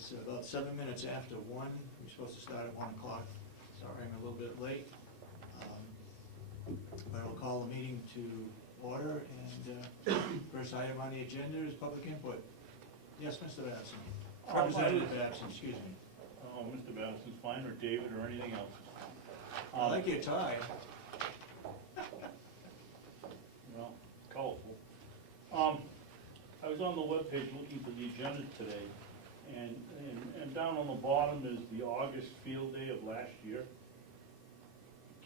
It's about 7 minutes after 1. We're supposed to start at 1 o'clock. Sorry, I'm a little bit late. But I'll call the meeting to order, and first item on the agenda is public input. Yes, Mr. Babson. Representative Babson, excuse me. Oh, Mr. Babson's fine, or David, or anything else. I like your tie. Well, colorful. I was on the webpage looking for the agenda today, and down on the bottom is the August field day of last year.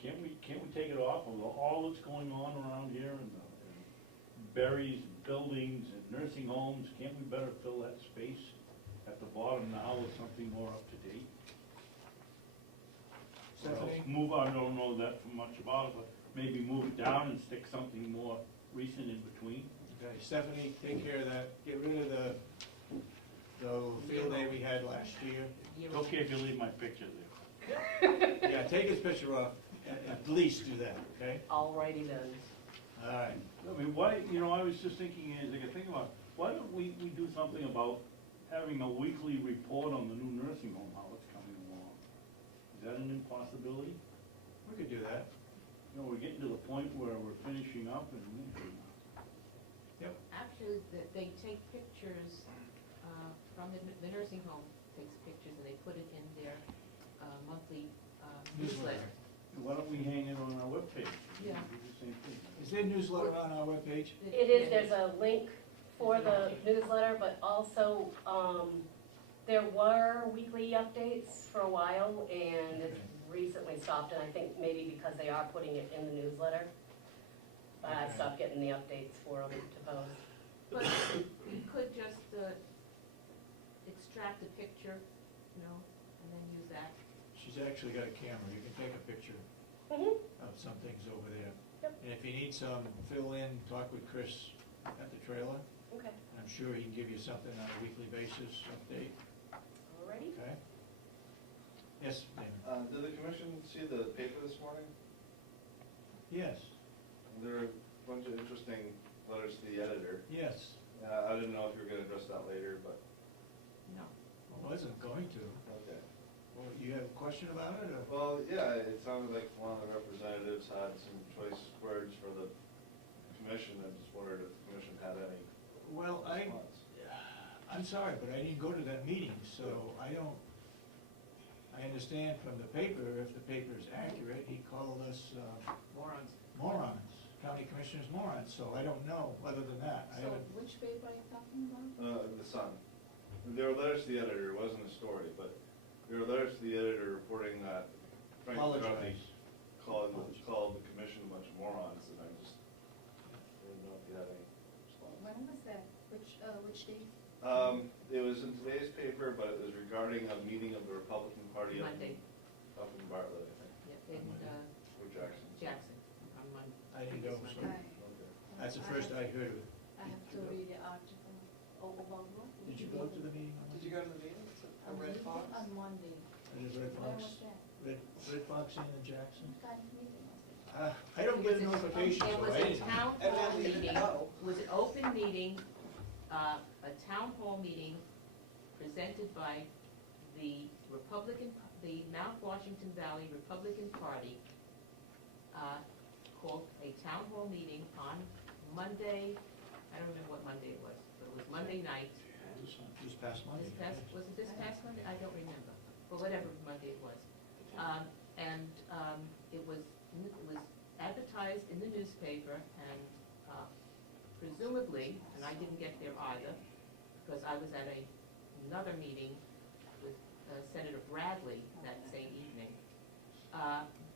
Can't we take it off of all that's going on around here, and berries, and buildings, and nursing homes? Can't we better fill that space at the bottom now with something more up to date? Stephanie? Move, I don't know that much about it, but maybe move it down and stick something more recent in between. Okay, Stephanie, take care of that. Get rid of the field day we had last year. It's okay if you leave my picture there. Yeah, take his picture off. At least do that, okay? Alrighty then. All right. I mean, why, I was just thinking, as I could think about, why don't we do something about having a weekly report on the new nursing home, how it's coming along? Is that an impossibility? We could do that. We're getting to the point where we're finishing up and. Yep. Actually, they take pictures from the nursing home, takes pictures, and they put it in their monthly newsletter. Why don't we hang it on our webpage? Yeah. Do the same thing. Is there a newsletter on our webpage? It is, there's a link for the newsletter, but also, there were weekly updates for a while, and it's recently stopped, and I think maybe because they are putting it in the newsletter, I stopped getting the updates for them to post. But you could just extract a picture, and then use that. She's actually got a camera. You can take a picture of some things over there. Yep. And if you need some fill-in, talk with Chris at the trailer. Okay. I'm sure he can give you something on a weekly basis update, Alrighty. okay? Yes, David? Did the commission see the paper this morning? Yes, There are a bunch of interesting letters to the editor. yes. I didn't know if you were gonna address that later, but, No. I wasn't going to. okay. Well, you have a question about it, or? Well, yeah, it sounded like one of the representatives had some choice words for the commission. I just wondered if the commission had any Well, response. I'm sorry, but I didn't go to that meeting, so I understand from the paper, if the paper is accurate, he called us morons, county commissioners morons, so I don't know. Other than that, I So haven't. which paper are you talking about? The Sun. There were letters to the editor. It wasn't a story, but there were letters to the editor reporting that Frank Duffy called the commission a bunch of morons, and I just didn't know if you had any response. When was that? Which date? It was in today's paper, but it was regarding a meeting of the Republican Party up Monday. in Bartlett, I think, Yeah, in or Jackson. Jackson, on Monday. I didn't go, so Okay. that's the first I heard of it. I have to read the article. About what? Did you go to the meeting? Did you go to the meeting? On Red Fox? On Monday. It was Red Where Fox, was that? Red Fox Inn in Jackson? What kind of meeting was it? I don't get a notification, It so was I a didn't. town hall Evidently you meeting, didn't know. it was an open meeting, a town hall meeting presented by the Mount Washington Valley Republican Party, called a town hall meeting on Monday, I don't remember what Monday it was, but it was Monday night. This past Monday. Was it this past Monday? I don't remember, but whatever Monday it was. It was advertised in the newspaper, and presumably, and I didn't get there either, because I was at another meeting with Senator Bradley that same evening.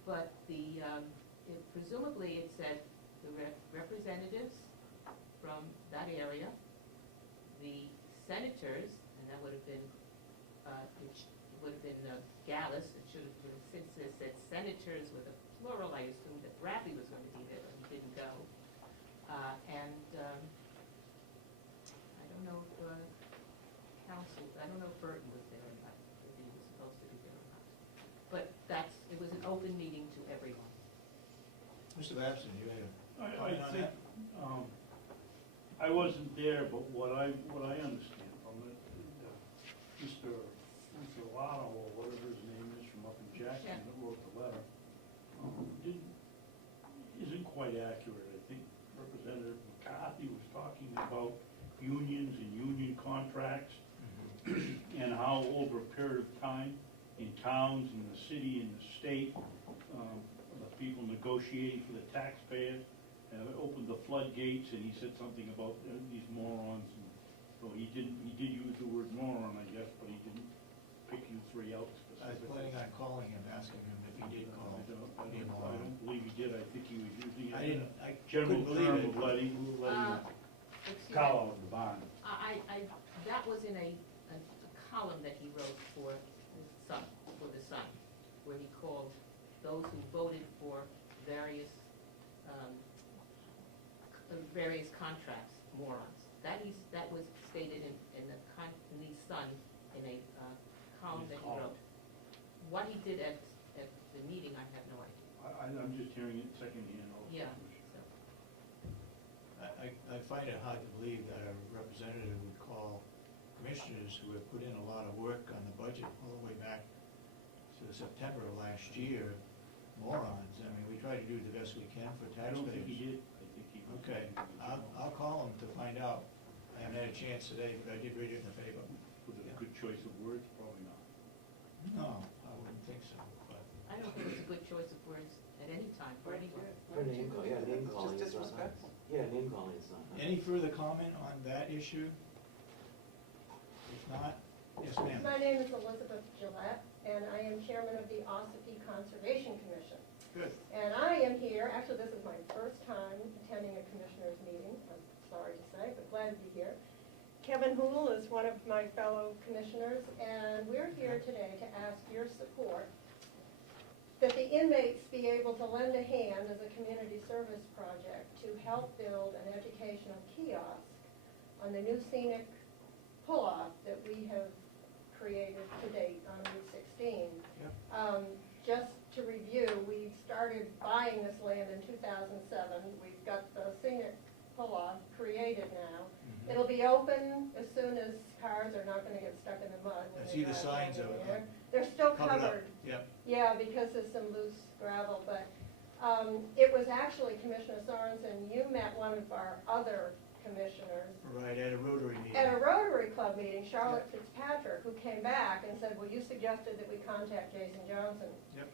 But presumably it said the representatives from that area, the senators, and that would have been, Gallus, it should have been, since it said senators with a plural, I assumed that Bradley was going to be there, but he didn't go. I don't know if I don't know if Burton was there or not, if he was supposed to be there or not. But it was an open meeting to everyone. Mr. Babson, you had a I comment on think, that? I wasn't there, but what I understand from it, Mr. Solano, or whatever his name is, from up in Jackson, that wrote the letter, isn't quite accurate. I think Representative McCarthy was talking about unions and union contracts, and how over a period of time, in towns, in the city, in the state, the people negotiating for the taxpayers opened the floodgates, and he said something about these morons. And so he did use the word moron, I guess, but he didn't pick you three out I was specifically. planning on calling him, asking him if he did call. I don't believe he did. I think he was using I it in didn't, a I general couldn't believe term it. of letting Excuse cow me. out of the barn. That was in a column that he wrote for the Sun, where he called those who voted for various contracts morons. That was stated in the Sun, in a column that he wrote. What he did at the meeting, I have no idea. I'm just hearing it secondhand also. Yeah, so, I find it hard to believe that a representative would call commissioners who have put in a lot of work on the budget all the way back to September of last year morons. I mean, we try to do the best we can for I don't think he taxpayers. did. I think he was. Okay, I'll call him to find out. I haven't had a chance today, but I did read it in the paper. Was it a good choice of words? Probably not. No, I wouldn't think so, but. I don't think it's a good choice of words at any time for anyone. For name call, yeah, name calling Just is not nice. disrespectful. Yeah, name calling is not nice. Any further comment on that issue? If not, yes, ma'am. My name is Elizabeth Gillette, and I am chairman of the Ossipee Conservation Commission. Good. And I am here, actually, this is my first time attending a commissioners meeting, I'm sorry to say, but glad to be here. Kevin Hool is one of my fellow commissioners, and we're here today to ask your support that the inmates be able to lend a hand as a community service project to help build an educational kiosk on the new scenic pull-off that we have created to date on Route 16. Yep. Just to review, we started buying this land in 2007. We've got the scenic pull-off created now. Mhm. It'll be open as soon as cars are not gonna get stuck in the mud. when I they see the drive signs down of it. there. They're still Covered up. covered. Yep. Yeah, because there's some loose gravel, but it was actually Commissioner Sorensen, you met one of our other commissioners Right, at a Rotary meeting. at a Rotary Club meeting, Charlotte Fitzpatrick, who came back and said, well, you suggested that we contact Jason Johnson. Yep.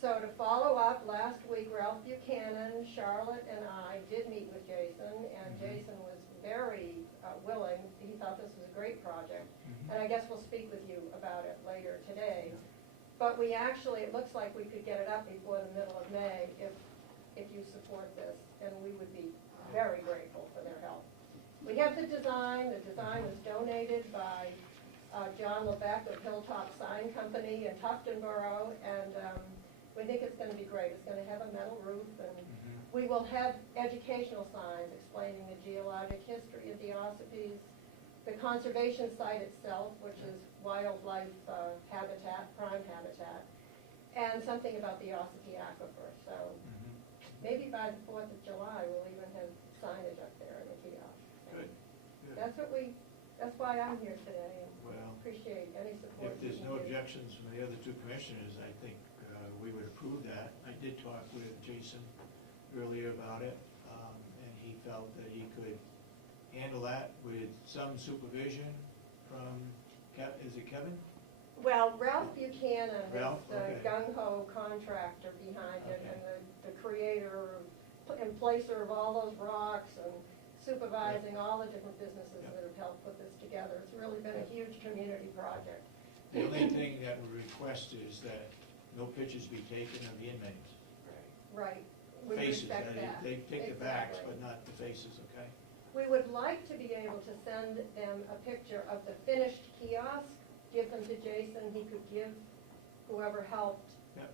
So to follow up, last week Ralph Buchanan, Charlotte, and I did meet with Jason, and Mhm. Jason was very willing. He thought this was a great project. Mhm. And I guess we'll speak with you about it later today. But we actually, it looks like we could get it up before the middle of May if you support this, and we would be very grateful for their help. We have the design was donated by John Lebeck of Hilltop Sign Company in Tuftonboro, and we think it's gonna be great. It's gonna have a metal roof, and Mhm. we will have educational signs explaining the geologic history of the Ossapees, the conservation site itself, which is wildlife habitat, prime habitat, and something about the Ossipee aquifer. So Mhm. maybe by the 4th of July, we'll even have signage up there in the kiosk. Good. Good. That's why I'm here today, and Well, appreciate any support. if there's you no can give. objections from the other two commissioners, I think we would approve that. I did talk with Jason earlier about it, and he felt that he could handle that with some supervision from, is it Kevin? Well, Ralph Buchanan is Ralph, the okay. gung-ho contractor behind it, Okay. and the creator and placer of all those rocks, and supervising all the different businesses Yep. that have helped put this together. It's really been a huge community project. The only thing that we request is that no pictures be taken of the inmates. Right. We Faces, respect that. they take the backs, Exactly. but not the faces, okay? We would like to be able to send them a picture of the finished kiosk, give them to Jason, he could give whoever helped Yep.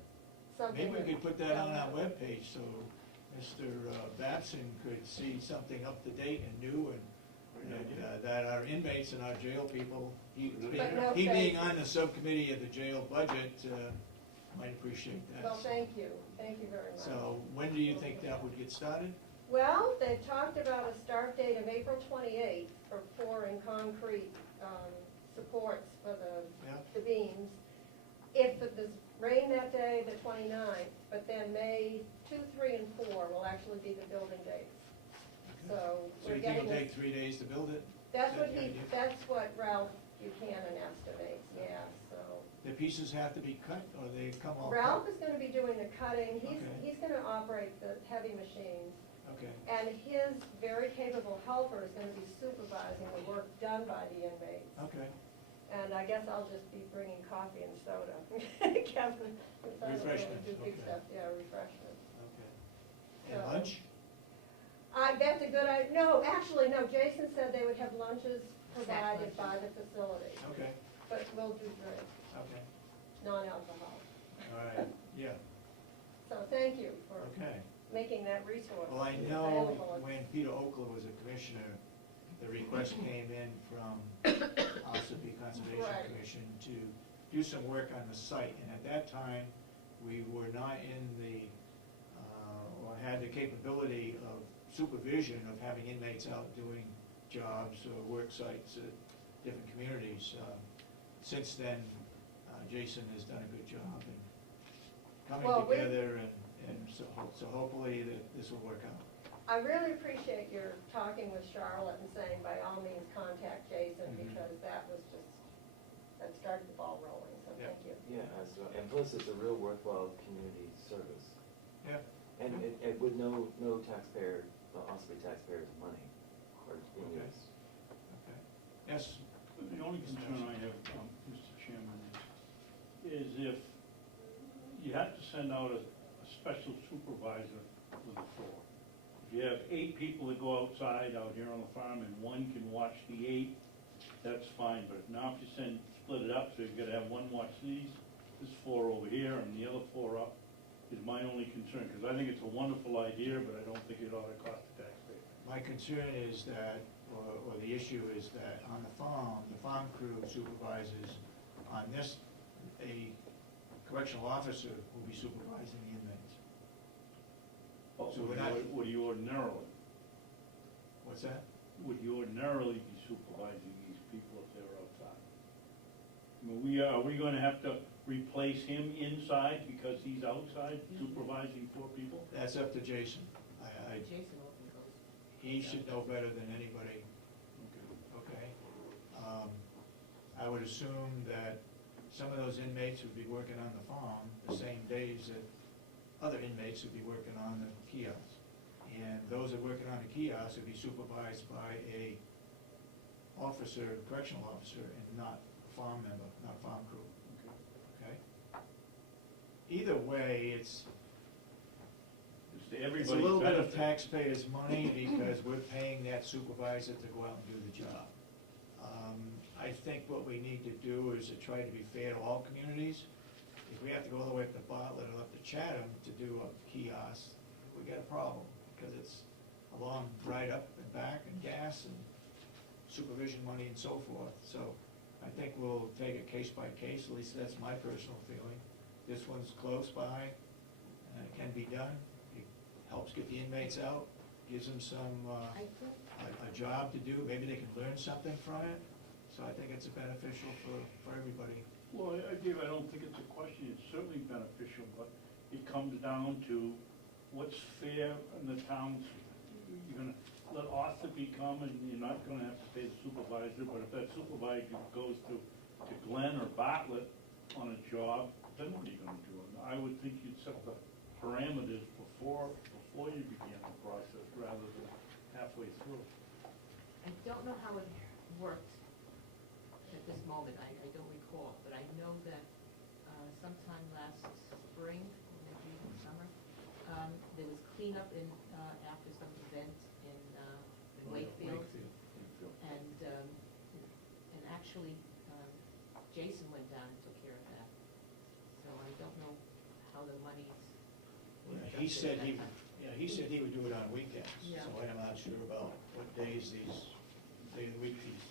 something. Maybe we could put that on our that- webpage so Mr. Babson could see something up to date and new, and that our inmates and our jail people, he But no being faces. on the subcommittee of the jail budget, might appreciate Well, that. thank you very much. So when do you think that would get started? Well, they talked about a start date of April 28th for pouring concrete supports for Yeah? the beams. that there's rain that day, the 29th, but then May 2, 3, and 4 will actually be the building dates. So So we're you think getting, it'll take 3 days to build it? that's what Is that the idea? that's what Ralph Buchanan estimates, yeah, so. The pieces have to be cut, or they come all cut? Ralph is gonna be doing the cutting, Okay. he's gonna operate the heavy machines, Okay, and his very capable helper is gonna be supervising the work done by the inmates. okay. And I guess I'll just be bringing coffee and soda. Kevin, since I don't really Refreshments, do big okay. stuff, yeah, refreshments. Okay. And So- lunch? That's a good idea. No, actually, no, Jason said they would have lunches provided by the facility, Okay, but we'll do drinks, okay, non-alcohol. all right, yeah, So thank you for okay. making that resource Well, I know available. when Peter Okla was a commissioner, the request came in from Ossipee Conservation Right. Commission to do some work on the site, and at that time, we were not in the, or had the capability of supervision of having inmates out doing jobs or work sites at different communities. Since then, Jason has done a good job in Well, coming we- together, and so hopefully that this will work out. I really appreciate your talking with Charlotte and saying by all means contact Jason, Mhm. because that was just, that started the ball rolling, so Yeah. thank you. Yeah, and plus it's a real worthwhile community service. Yeah. And it with no taxpayer, honestly taxpayers' money or being Okay. used. Okay. Yes, The only concern I have, Mr. Chairman, is if you have to send out a special supervisor with the floor. If you have 8 people that go outside out here on the farm and one can watch the 8, that's fine, but now if you split it up, so you've gotta have one watch this 4 over here and the other 4 up, is my only concern, because I think it's a wonderful idea, but I don't think it ought to cost the taxpayer. my concern is that, or the issue is that on the farm crew supervises on this, a correctional officer will be supervising the inmates. But So we're not- would you ordinarily, What's that? would you ordinarily be supervising these people if they were outside? I mean, are we gonna have to replace him inside because he's outside supervising 4 people? That's up to Jason. Jason often goes. He should know better than anybody, okay? I would assume that some of those inmates would be working on the farm the same days that other inmates would be working on the kiosk. And those that are working on the kiosk would be supervised by a officer, correctional officer, and not a farm member, not a farm crew, okay? Either way, it's It's to a everybody's little bit of benefit. taxpayers' money because we're paying that supervisor to go out and do the job. I think what we need to do is to try to be fair to all communities. If we have to go all the way up to Bartlett or up to Chatham to do a kiosk, we got a problem, because it's a long ride up and back, and gas, and supervision money, and so forth. So I think we'll take it case by case, at least that's my personal feeling. This one's close by, and it can be done. It helps get the inmates out, gives them some, I think, a job to do, maybe they can learn something from it. So I think it's beneficial for everybody. Well, Dave, I don't think it's a question, it's certainly beneficial, but it comes down to what's fair in the towns. You're gonna let Ossipee come and you're not gonna have to pay the supervisor, but if that supervisor goes to Glenn or Bartlett on a job, then what are you gonna do? And I would think you'd set the parameters before you began the process, rather than halfway through. I don't know how it worked at this moment, I don't recall, but I know that sometime last spring, maybe in summer, there was cleanup after some event in Wakefield. And actually, Jason went down and took care of that. So I don't know how the money's. He said he said he would do it on weekends. Yeah. So I'm not sure about what days of the week these